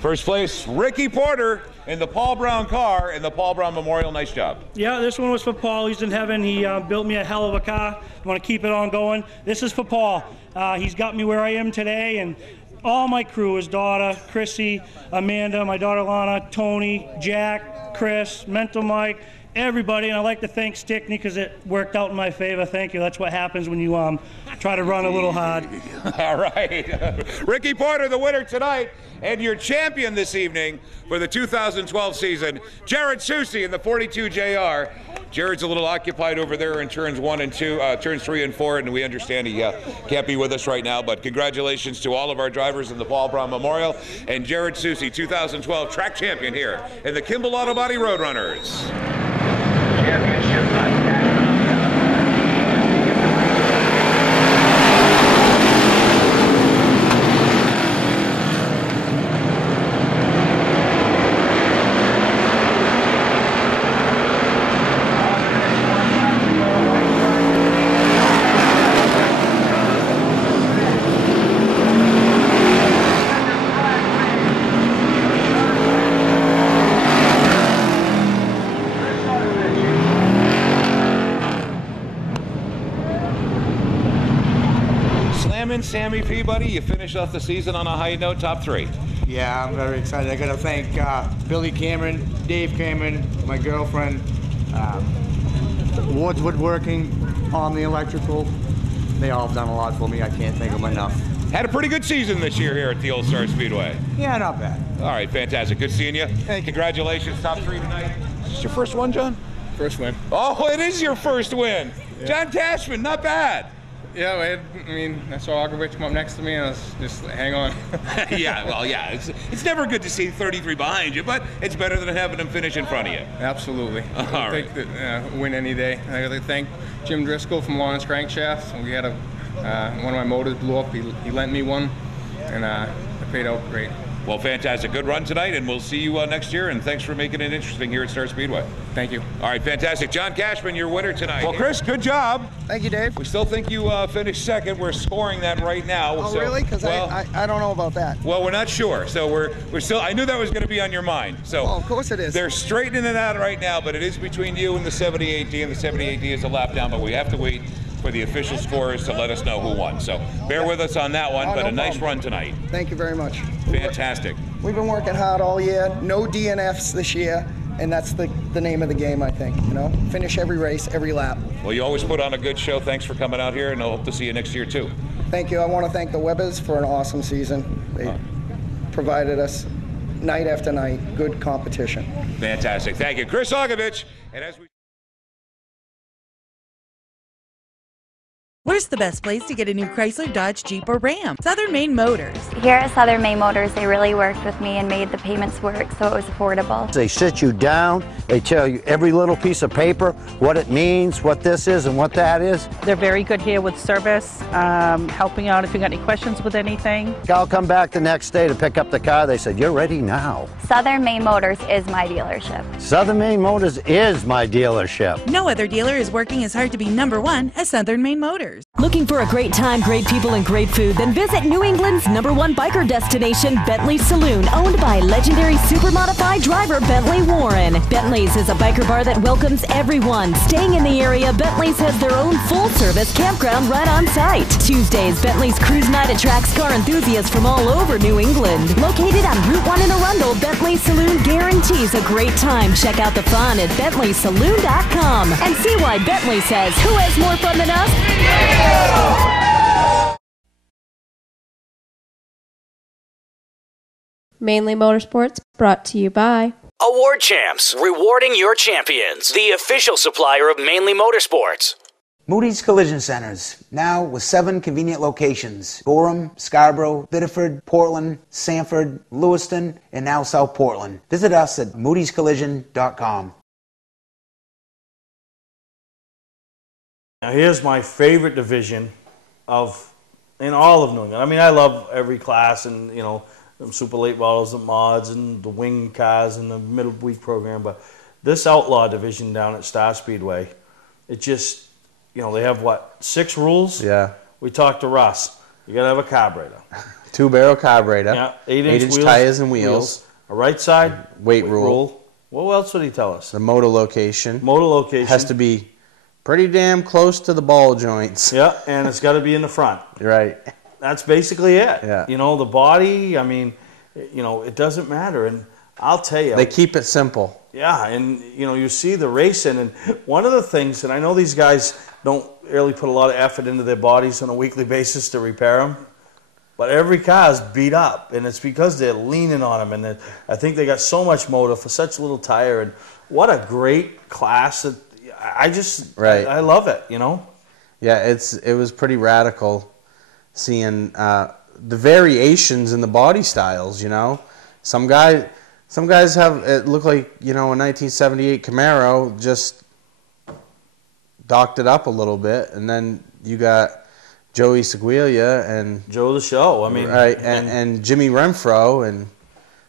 First place, Ricky Porter in the Paul Brown car in the Paul Brown Memorial. Nice job. Yeah, this one was for Paul. He's in heaven. He built me a hell of a car. I want to keep it on going. This is for Paul. He's got me where I am today, and all my crew, his daughter, Chrissy, Amanda, my daughter Lana, Tony, Jack, Chris, Mental Mike, everybody. And I'd like to thank Stickney because it worked out in my favor. Thank you. That's what happens when you try to run a little hard. All right. Ricky Porter, the winner tonight, and your champion this evening for the 2012 season, Jared Soucy in the 42 JR. Jared's a little occupied over there in turns 1 and 2, turns 3 and 4, and we understand he can't be with us right now, but congratulations to all of our drivers in the Paul Brown Memorial, and Jared Soucy, 2012 track champion here in the Kimball Auto Body Roadrunners. Championship night. Sammy Peabody, you finish off the season on a high note, top 3. Yeah, I'm very excited. I got to thank Billy Cameron, Dave Cameron, my girlfriend, Ward's Woodworking, Omni Electrical. They all have done a lot for me. I can't thank them enough. Had a pretty good season this year here at the old Star Speedway. Yeah, not bad. All right, fantastic. Good seeing you. Thank you. Congratulations, top 3 tonight. Is this your first one, John? First win. Oh, it is your first win. Yeah. John Cashman, not bad. Yeah, I mean, I saw Augovich come up next to me, and I was just, hang on. Yeah, well, yeah. It's never good to see 33 behind you, but it's better than having them finish in front of you. Absolutely. All right. Take the win any day. I got to thank Jim Driscoll from Lawrence Crankshafts. We had one of my motors blew up. He lent me one, and it paid out great. Well, fantastic. Good run tonight, and we'll see you next year, and thanks for making it interesting here at Star Speedway. Thank you. All right, fantastic. John Cashman, your winner tonight. Well, Chris, good job. Thank you, Dave. We still think you finished second. We're scoring that right now. Oh, so, really? Because well, I don't know about that. Well, we're not sure. So we're still, I knew that was going to be on your mind. So of course it is. They're straightening it out right now, but it is between you and the 78D, and the 78D is a lap down, but we have to wait for the official scorers to let us know who won. So bear with us on that one, but no a nice problem. run tonight. Thank you very much. Fantastic. We've been working hard all year. No DNFs this year, and that's the name of the game, I think. You know, finish every race, every lap. Well, you always put on a good show. Thanks for coming out here, and I hope to see you next year too. Thank you. I want to thank the Webbers for an awesome season. They provided us night after night good competition. Fantastic. Thank you, Chris Augovich. And as we Where's the best place to get a new Chrysler, Dodge, Jeep, or Ram? Southern Maine Motors. Here at Southern Maine Motors, they really worked with me and made the payments work so it was affordable. They sit you down, they tell you every little piece of paper, what it means, what this is and what that is. They're very good here with service, helping out if you got any questions with anything. I'll come back the next day to pick up the car. They said, you're ready now. Southern Maine Motors is my dealership. Southern Maine Motors is my dealership. No other dealer is working as hard to be #1 as Southern Maine Motors. Looking for a great time, great people, and great food? Then visit New England's #1 biker destination, Bentley's Saloon, owned by legendary super modified driver Bentley Warren. Bentley's is a biker bar that welcomes everyone. Staying in the area, Bentley's has their own full-service campground right on site. Tuesdays, Bentley's Cruise Night attracts car enthusiasts from all over New England. Located on Route 1 in Arundel, Bentley's Saloon guarantees a great time. Check out the fun at BentleySaloon.com and see why Bentley says, who has more fun than us? Mainely Motorsports, brought to you by Award Champs, rewarding your champions. The official supplier of Mainely Motorsports. Moody's Collision Centers, now with 7 convenient locations. Gorham, Scarborough, Biddeford, Portland, Sanford, Lewiston, and now South Portland. Visit us at moodyscollision.com. Now here's my favorite division in all of New England. I mean, I love every class, and you know, the super late models, the mods, and the wing cars, and the middle week program. But this outlaw division down at Star Speedway, it just, you know, they have what, 6 rules? Yeah. We talked to Russ. You gotta have a carburetor. 2-barrel carburetor. Yeah. 8-inch tires and wheels. A right side weight rule. What else did he tell us? The motor location. Motor location has to be pretty damn close to the ball joints. Yeah, and it's got to be in the front. Right. That's basically it. Yeah. You know, the body, I mean, you know, it doesn't matter. And I'll tell you. They keep it simple. Yeah, and, you know, you see the racing. And one of the things, and I know these guys don't really put a lot of effort into their bodies on a weekly basis to repair them, but every car is beat up. And it's because they're leaning on them. And I think they got so much motor for such little tire. And what a great class that I just, I love it, you know? Yeah, it was pretty radical seeing the variations in the body styles, you know? Some guys have, it looked like, you know, a 1978 Camaro just docked it up a little bit, and then you got Joey Seguilia and Joe the Show, I mean. Right, and Jimmy Renfro, and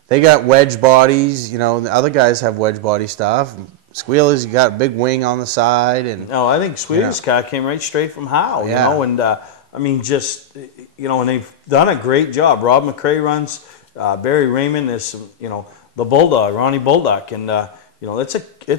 they got wedge bodies, you know, the other guys have wedge body stuff. Squealer's got a big wing on the side, and no, I think Squealer's car came right straight from Howe, you know, and I mean, just, you know, and they've done a great job. Rob McRae runs, Barry Raymond is, you know, the Bulldog, Ronnie Bulldog, and you know, it's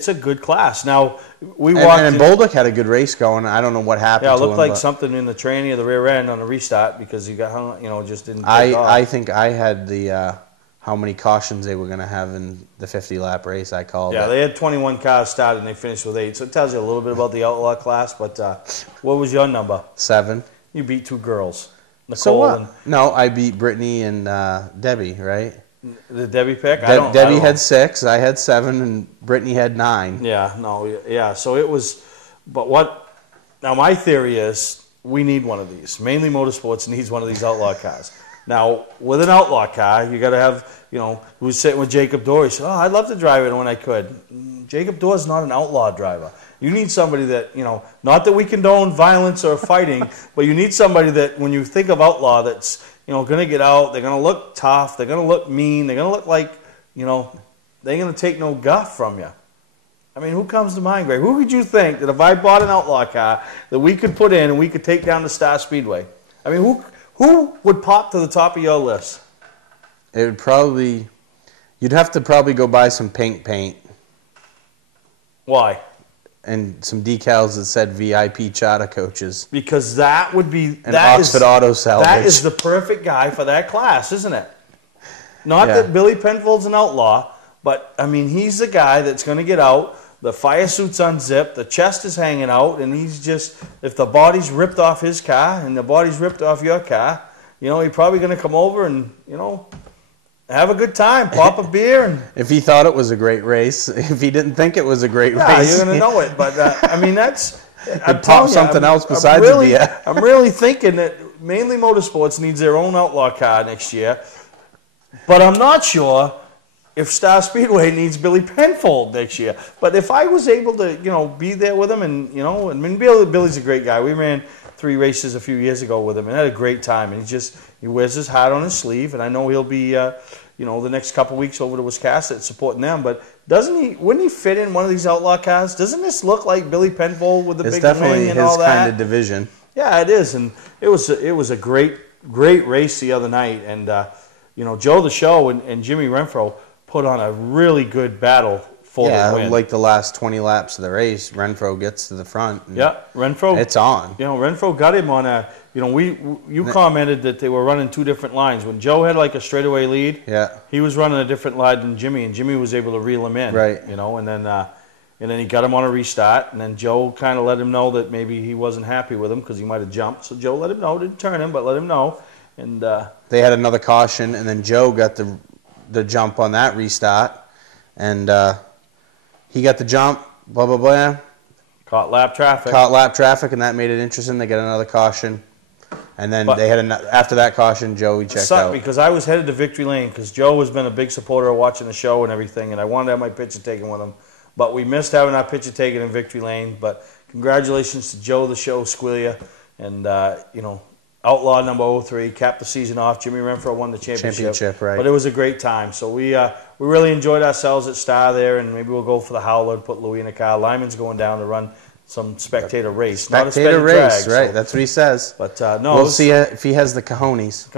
a good class. Now we walked, and Bulldog had a good race going. I don't know what happened. Yeah, it to looked him, like but something in the tranny of the rear end on the restart because he got hung, you know, just didn't. Take off. I think I had the. How many cautions they were going to have in the 50-lap race, I called it. Yeah, they had 21 cars started, and they finished with 8. So it tells you a little bit about the outlaw class. But what was your number? 7. You beat 2 girls. Nicole so what? And no, I beat Brittany and Debbie, right? The Debbie pick? Debbie had 6, I had 7, and Brittany had 9. Yeah, no, yeah. So it was, but what, now my theory is, we need one of these. Mainly Motorsports needs one of these outlaw cars. Now, with an outlaw car, you got to have, you know, we were sitting with Jacob Dorr. He said, oh, I'd love to drive it when I could. Jacob Dorr's not an outlaw driver. You need somebody that, you know, not that we condone violence or fighting, but you need somebody that when you think of outlaw that's, you know, going to get out, they're going to look tough, they're going to look mean, they're going to look like, you know, they ain't going to take no guff from you. I mean, who comes to mind, Greg? Who would you think that if I bought an outlaw car that we could put in and we could take down to Star Speedway? I mean, who would pop to the top of your list? It would probably, you'd have to probably go buy some pink paint. Why? And some decals that said VIP charter coaches. Because that would be... And Oxford Auto Salvage. That is the perfect guy for that class, isn't it? Not that Billy Penfold's an outlaw, but, I mean, he's the guy that's going to get out, the fire suit's unzipped, the chest is hanging out, and he's just, if the body's ripped off his car and the body's ripped off your car, you know, he's probably going to come over and, you know, have a good time, pop a beer. And if he thought it was a great race, if he didn't think it was a great race. You're going to know it, but, I mean, that's... I'd pop something else besides the beer. I'm really thinking that Mainly Motorsports needs their own outlaw car next year, but I'm not sure if Star Speedway needs Billy Penfold next year. But if I was able to, you know, be there with him and, you know, I mean, Billy's a great guy. We ran 3 races a few years ago with him and had a great time. And he wears his heart on his sleeve. And I know he'll be, you know, the next couple weeks over to Wiscasset supporting them. But wouldn't he fit in one of these outlaw cars? Doesn't this look like Billy Penfold with the big wing and all that? It's definitely his kind of division. Yeah, it is. And it was a great race the other night. And, you know, Joe the Show and Jimmy Renfro put on a really good battle for the win. Like the last 20 laps of the race, Renfro gets to the front. Renfro. It's on. You know, Renfro got him on a, you know, you commented that they were running 2 different lines. When Joe had like a straightaway lead, he was running a different line than Jimmy, and Jimmy was able to reel him in. Right. You know, and then he got him on a restart, and then Joe kind of let him know that maybe he wasn't happy with him because he might have jumped. So Joe let him know, didn't turn him, but let him know. And they had another caution, and then Joe got the jump on that restart, and he got the jump, blah, blah, blah. Caught lap traffic. And that made it interesting. They got another caution. And then they had after that caution, Joey checked out. Because I was headed to Victory Lane because Joe has been a big supporter of watching the show and everything, and I wanted to have my picture taken with him. But we missed having our picture taken in Victory Lane. But congratulations to Joe the Show Squillia and, you know, Outlaw number 03, capped the season off. Jimmy Renfro won the championship. Right. But it was a great time. So we really enjoyed ourselves at Star there, and maybe we'll go for the Howler and put Louis in a car. Lyman's going down to run some spectator race. Spectator race, drag, right. So. That's what he says. But no, we'll see if he has the cojones.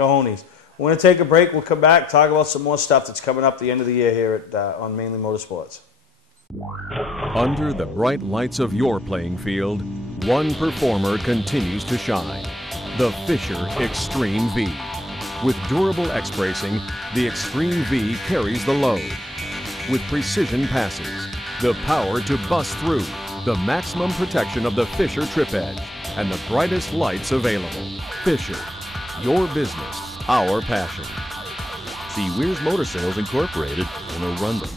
We're going to take a break. We'll come back, talk about some more stuff that's coming up the end of the year here on Mainly Motorsports. Under the bright lights of your playing field, one performer continues to shine. The Fisher Extreme V. With durable X-bracing, the Extreme V carries the load. With precision passes, the power to bust through, the maximum protection of the Fisher Trip Edge, and the brightest lights available. Fisher, your business, our passion. See Weir's Motor Sales Incorporated in Arundel.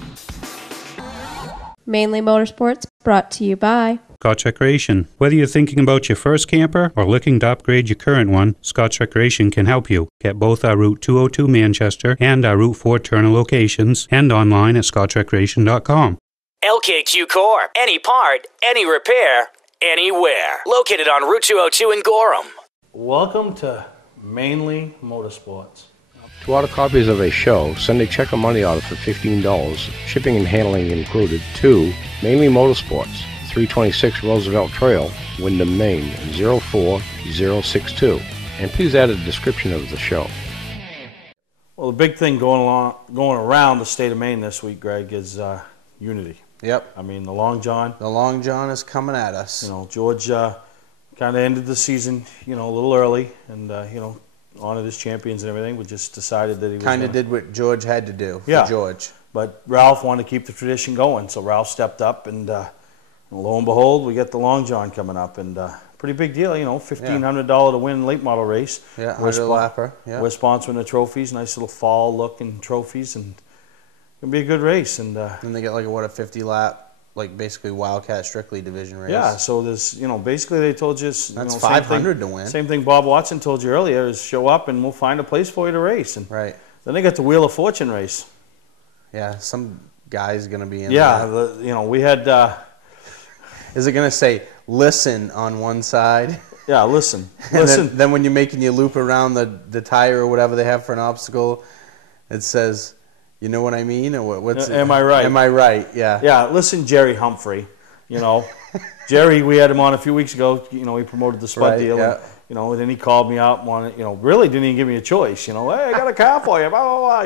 Mainly Motorsports, brought to you by Scotch Recreation. Whether you're thinking about your first camper or looking to upgrade your current one, Scotch Recreation can help you. Get both our Route 202 Manchester and our Route 4 Turner locations and online at scotchrecreation.com. LKQ Corp. Any part, any repair, anywhere. Located on Route 202 in Gorham. Welcome to Mainly Motorsports. To order copies of a show, send a check or money order for $15, shipping and handling included, to Mainly Motorsports, 326 Roosevelt Trail, Windham, Maine, 04062. And please add a description of the show. Well, the big thing going around the state of Maine this week, Greg, is unity. Yep. I mean, the Long John. The Long John is coming at us. You know, George kind of ended the season, you know, a little early, and you know, honored his champions and everything. We just decided that he was kind of did what George had to do for George. But Ralph wanted to keep the tradition going, so Ralph stepped up, and lo and behold, we get the Long John coming up, and pretty big deal, you know, $1,500 to win late model race. Yeah, 100-lapper. Yeah. We're sponsoring the trophies, nice little fall looking trophies, and it'll be a good race. And then they get like a 50 lap like basically Wildcat Strictly division race. Yeah, so there's, basically they told you, That's same 500 thing, to win. Same thing Bob Watson told you earlier is show up and we'll find a place for you to race. And right. Then they got the Wheel of Fortune race. Yeah, some guy's gonna be in. Yeah, there. We had. Is it gonna say "listen" on one side? Yeah, listen. And Listen. Then when you're making your loop around the tire or whatever they have for an obstacle, it says, "You know what I mean?" Or what's? Am I right? Am I right? Yeah. Yeah. Listen, Jerry Humphrey. Jerry, we had him on a few weeks ago. He promoted the Spud deal. Yeah. And, then he called me up. Really didn't even give me a choice. Hey, I got a car for you. Blah, blah, blah.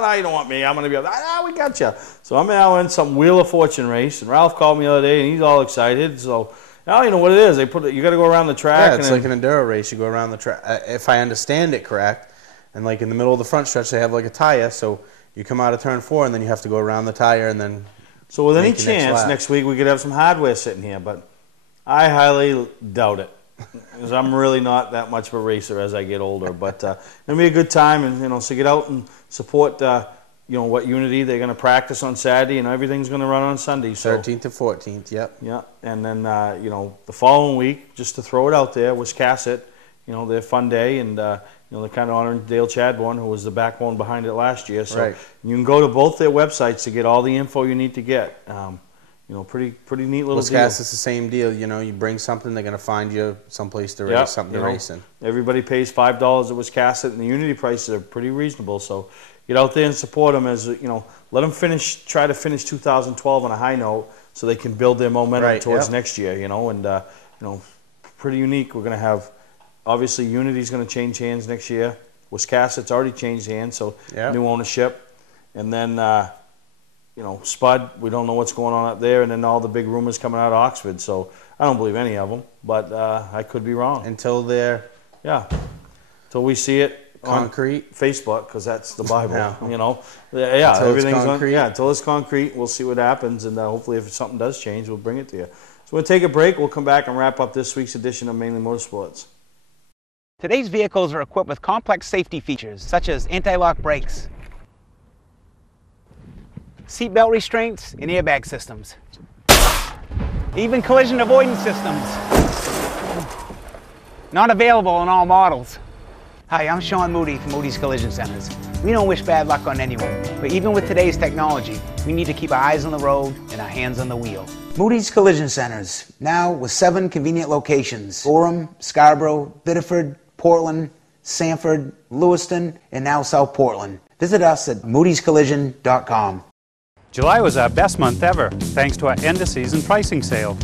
No, you don't want me. I'm going to be up. We got you. So I'm now in some Wheel of Fortune race, and Ralph called me the other day, and he's all excited. So now you know what it is. You got to go around the track. Yeah, it's like an enduro race. You go around the track. If I understand it correct, and like in the middle of the front stretch, they have like a tire. So you come out of turn 4, and then you have to go around the tire, and then. So with any chance, next week we could have some hardware sitting here, but I highly doubt it. Because I'm really not that much of a racer as I get older, but it'll be a good time, and so get out and support what Unity they're going to practice on Saturday, and everything's going to run on Sunday. So 13th to 14th, yep. Yeah, and then the following week, just to throw it out there, Wiscasset, their fun day, and they're kind of honoring Dale Chadbourne, who was the backbone behind it last year. So right. You can go to both their websites to get all the info you need to get. Pretty neat little deal. Wiscasset's the same deal. You bring something, they're going to find you someplace to race, something to race in. Everybody pays $5 at Wiscasset, and the Unity prices are pretty reasonable. So get out there and support them. Let them try to finish 2012 on a high note, so they can build their momentum towards next year. Pretty unique. We're going to have, obviously, Unity's going to change hands next year. Wiscasset's already changed hands, so new ownership, and then. Spud, we don't know what's going on up there, and then all the big rumors coming out of Oxford. So I don't believe any of them, but I could be wrong. Until they're, until we see it concrete on Facebook, because that's the Bible. Until everything's it's concrete. until it's concrete. We'll see what happens, and hopefully, if something does change, we'll bring it to you. So we'll take a break. We'll come back and wrap up this week's edition of Mainly Motorsports. Today's vehicles are equipped with complex safety features such as anti-lock brakes, seatbelt restraints, and airbag systems. Even collision avoidance systems. Not available in all models. Hi, I'm Sean Moody from Moody's Collision Centers. We don't wish bad luck on anyone, but even with today's technology, we need to keep our eyes on the road and our hands on the wheel. Moody's Collision Centers, now with 7 convenient locations: Gorham, Scarborough, Biddeford, Portland, Sanford, Lewiston, and now South Portland. Visit us at moodyscollision.com. July was our best month ever, thanks to our end-of-season pricing sale.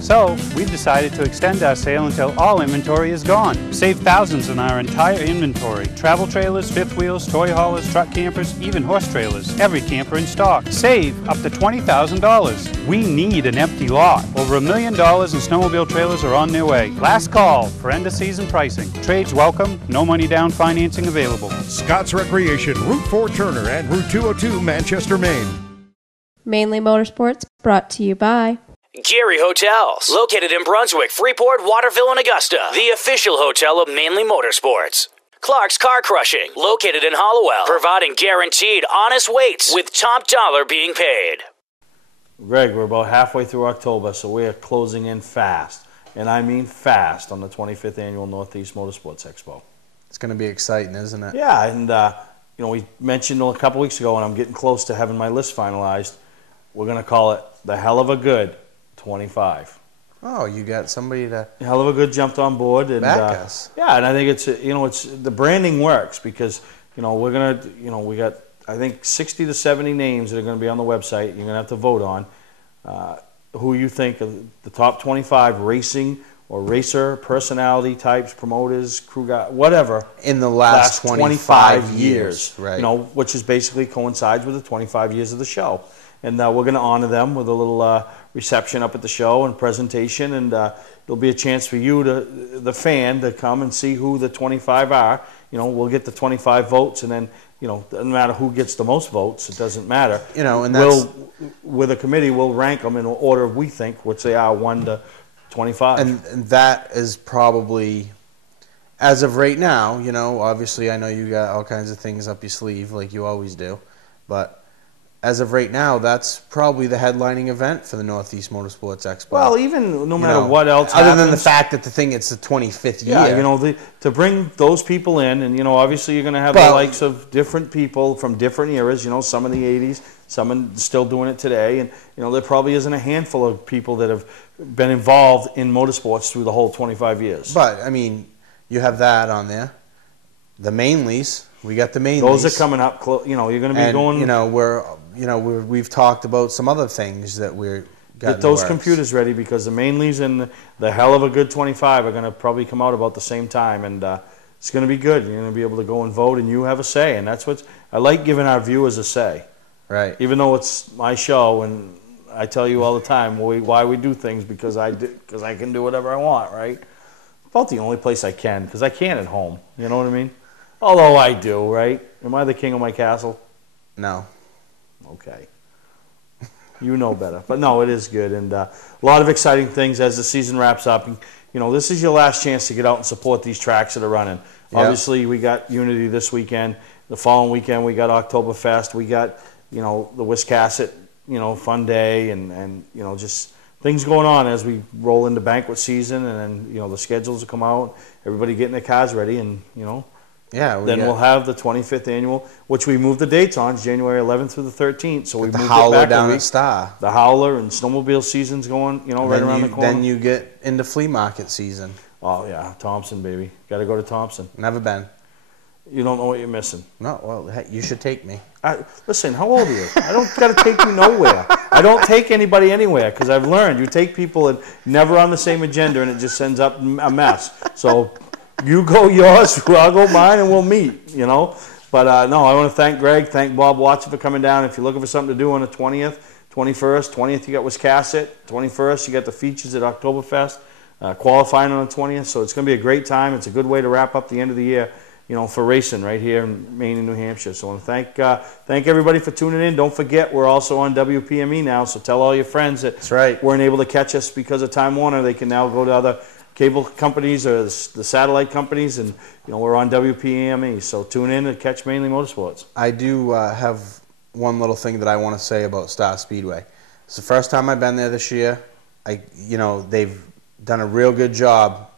So, we've decided to extend our sale until all inventory is gone. Save thousands on our entire inventory. Travel trailers, fifth wheels, toy haulers, truck campers, even horse trailers. Every camper in stock. Save up to $20,000. We need an empty lot. Over $1 million in snowmobile trailers are on their way. Last call for end-of-season pricing. Trades welcome, no money down financing available. Scott's Recreation, Route 4 Turner and Route 202 Manchester, Maine. Mainly Motorsports, brought to you by Gary Hotels, located in Brunswick, Freeport, Waterville, and Augusta, the official hotel of Mainly Motorsports. Clark's Car Crushing, located in Hollowell, providing guaranteed honest weights with top dollar being paid. Greg, we're about halfway through October, so we are closing in fast, and I mean fast, on the 25th Annual Northeast Motorsports Expo. It's going to be exciting, isn't it? Yeah, and we mentioned a couple weeks ago, and I'm getting close to having my list finalized. We're going to call it the Hell of a Good 25. Oh, you got somebody to... Hell of a Good jumped on board. And, back us. Yeah, and I think it's the branding works because, we're going to, we got, I think, 60 to 70 names that are going to be on the website. You're going to have to vote on who you think are the top 25 racing or racer personality types, promoters, crew guys, whatever. In the last 25 years. Right. Which is basically coincides with the 25 years of the show. And we're going to honor them with a little reception up at the show and presentation, and there'll be a chance for you, the fan, to come and see who the 25 are. We'll get the 25 votes, and then, doesn't matter who gets the most votes. It doesn't matter. And that's... with a committee, we'll rank them in order we think, which they are 1 to 25. And that is probably, as of right now, obviously I know you got all kinds of things up your sleeve like you always do, but as of right now, that's probably the headlining event for the Northeast Motorsports Expo. Well, even no matter what else other happens, than the fact that it's the 25th year. Yeah, you know, to bring those people in, and, you know, obviously you're going to have the likes of different people from different eras, you know, some in the 80s, some still doing it today, and, you know, there probably isn't a handful of people that have been involved in motorsports through the whole 25 years. But, I mean, you have that on there. The Mainleys, we got the Mainleys. Those are coming up, you know, you're going to be going... You know, we've talked about some other things that we're... Get those computers ready, because the Mainleys and the hell of a good 25 are going to probably come out about the same time, and it's going to be good. You're going to be able to go and vote, and you have a say, and that's what I like, giving our viewers a say. Right. Even though it's my show, and I tell you all the time why we do things, because I can do whatever I want, right? About the only place I can, because I can't at home. You know what I mean? Although I do, right? Am I the king of my castle? No. Okay. You know better. But no, it is good, and a lot of exciting things as the season wraps up. And, you know, this is your last chance to get out and support these tracks that are running. Yep. Obviously, we got Unity this weekend. The following weekend, we got Oktoberfest. We got, you know, the Wiscasset, you know, fun day, and you know, just things going on as we roll into banquet season, and then, you know, the schedules will come out. Everybody getting their cars ready, and, you know. Yeah, we'll have the 25th annual, which we moved the dates on, January 11th through the 13th. So we moved the Howler it back down a week. At Star. The Howler and snowmobile season's going, you know, right around the corner. Then you get into flea market season. Oh yeah, Thompson, baby. Got to go to Thompson. Never been. You don't know what you're missing. No, well, hey, you should take me. Listen, how old are you? I don't got to take you nowhere. I don't take anybody anywhere, because I've learned you take people and never on the same agenda, and it just ends up a mess. So. You go yours, I'll go mine, and we'll meet, you know. But, no, I want to thank Greg, thank Bob Watson for coming down. If you're looking for something to do on the 20th, 21st, 20th you got Wiscasset, 21st you got the features at Oktoberfest, qualifying on the 20th. So it's going to be a great time. It's a good way to wrap up the end of the year, you know, for racing right here in Maine and New Hampshire. So I want to thank everybody for tuning in. Don't forget, we're also on WPME now, so tell all your friends that weren't able to catch us because of Time Warner. They can now go to other cable companies or the satellite companies, and, you know, we're on WPME, so tune in and catch Mainly Motorsports. I do have one little thing that I want to say about Star Speedway. It's the first time I've been there this year. You know, they've done a real good job.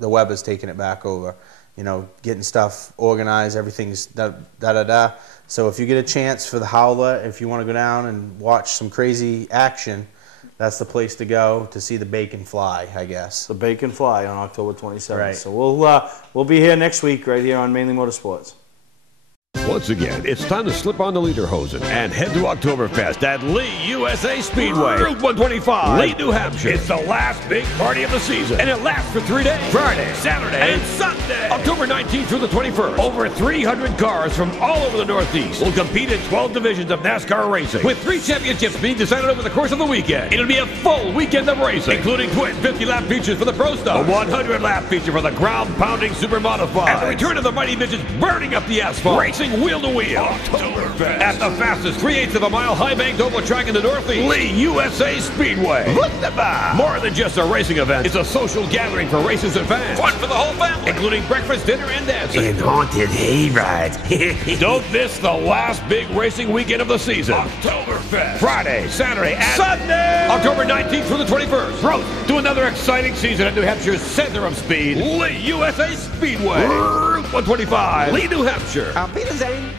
The Weber's taking it back over, you know, getting stuff organized, everything's da-da-da. So if you get a chance for the Howler, if you want to go down and watch some crazy action, that's the place to go to see the Bacon Fly, I guess. The Bacon Fly on October 27th. Right. So we'll be here next week right here on Mainly Motorsports. Once again, it's time to slip on the lederhosen and head to Oktoberfest at Lee USA Speedway, Route 125, Lee, New Hampshire. It's the last big party of the season, and it lasts for 3 days, Friday, Saturday, and Sunday. October 19th through the 21st. Over 300 cars from all over the Northeast will compete in 12 divisions of NASCAR racing, with 3 championships being decided over the course of the weekend. It'll be a full weekend of racing, including twin 50-lap features for the Pro Stars, a 100-lap feature for the ground-pounding Super Modified, and the return of the mighty midgets burning up the asphalt, racing wheel to wheel. Oktoberfest at the fastest 3/8 of a mile high-banked oval track in the Northeast, Lee USA Speedway. Wunderbar! More than just a racing event, it's a social gathering for racers and fans. Fun for the whole family, including breakfast, dinner, and dancing. And haunted hayrides. Don't miss the last big racing weekend of the season. Oktoberfest. Friday, Saturday, and Sunday. October 19th through the 21st. Road to another exciting season at New Hampshire's center of speed, Lee USA Speedway. 125, Lee, New Hampshire. Peter Zane.